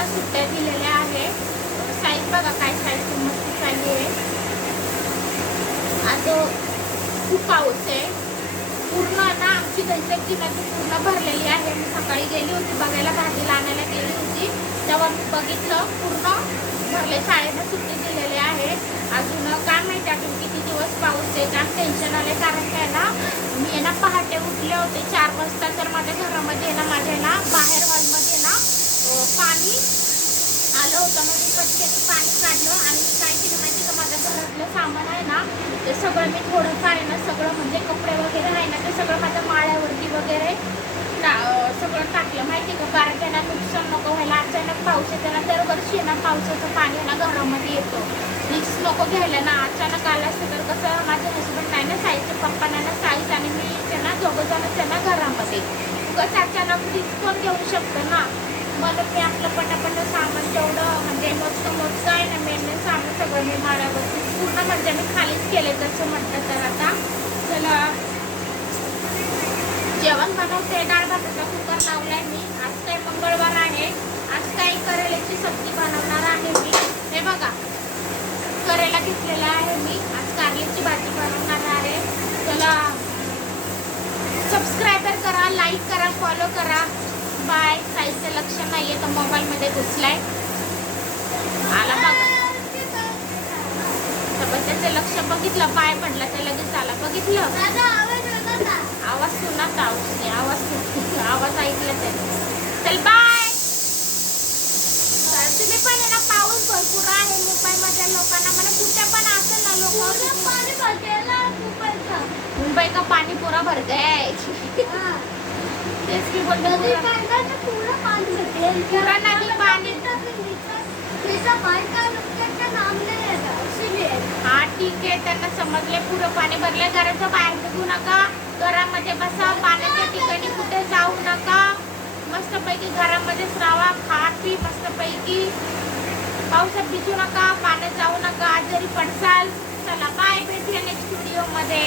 मुलांना सुट्ट्या दिलेल्या आहे. साईज बघा काय साईज मस्त चालली आहे. आज खूप पाऊस आहे. पूर्ण ना आमची घरची नदी पूर्ण भरलेली आहे. मी सकाळी गेली होती बघायला, भाजीला आणायला गेली होती, तेव्हा मी बघितलं पूर्ण भरले. शाळेनं सुट्टी दिलेली आहे. अजून काय माहिती अजून किती दिवस पाऊस आहे. जाम टेन्शन आले, कारण काय ना मी ना पहाटे उठले होते 4 वाजता. तर माझ्या घरामध्ये ना माझ्या ना बाहेर हॉलमध्ये ना पाणी आलं होतं. मग मी कटक्याने पाणी काढलं आणि मी काय केलं माहिती का, माझ्या घरातलं सामान आहे ना ते सगळं मी थोडंफार आहे ना सगळं म्हणजे कपडे वगैरे आहे ना ते सगळं माझ्या माळ्यावरती वगैरे सगळं टाकलं माहिती का, कारण त्यांना नुकसान नको व्हायला. अचानक पाऊस येतो ना, दरवर्षी ना पावसाचं पाणी ना घरामध्ये येतं. रिक्स नको घ्यायला ना. अचानक आलं असतं तर कसं, माझे हसबंड नाही ना साईजचे, पप्पा नाही ना साईज आणि मी त्यांना दोघं जणच आहे ना घरामध्ये, कसं अचानक रिक्स पण घेऊ शकतं ना. म्हणून मी आपलं पटापट सामान जेवढं म्हणजे मोजकं आहे ना मेन सामान सगळं मी माळ्यावरती पूर्ण म्हणजे मी खालीच केले तसं म्हटलं तर. आता चला जेवण बनवते. डाळ भाताचा कुकर लावलाय मी. आज काय मंगळवार आहे. आज काय करेल्याची सब्जी बनवणार आहे मी. हे बघा करेला घेतलेला आहे मी. आज कारल्याची भाजी बनवणार आहे. चला सबस्क्राईबर करा, लाईक करा, फॉलो करा. बाय. साईजचं लक्ष नाहीये तर मोबाईलमध्ये घुसलाय. आला बघा त्याचं लक्ष बघितलं, पाय पडला तर लगेच आला. बघितलं आवाज सुनात आवाज ऐकला त्याने. चल बाय. तुम्ही पण ना पाऊस भरपूर आहे मुंबईमधल्या लोकांना, म्हणजे कुठे पण असेल ना लोक मुंबई का पाणी पुरा भर गए. तेच की बोलतो पूरा नदी पाणी. हा ठीक आहे, त्यांना समजले पुरं पाणी भरले. घराच्या बाहेर निघू नका, घरामध्ये बसा, पाण्याच्या ठिकाणी कुठे जाऊ नका. मस्तपैकी घरामध्येच राहा, खा पी मस्तपैकी. पावसात भिजू नका, पाण्यात जाऊ नका, आजारी पडसाल. चला बाय, भेटूया नेक्स्ट व्हिडिओ मध्ये.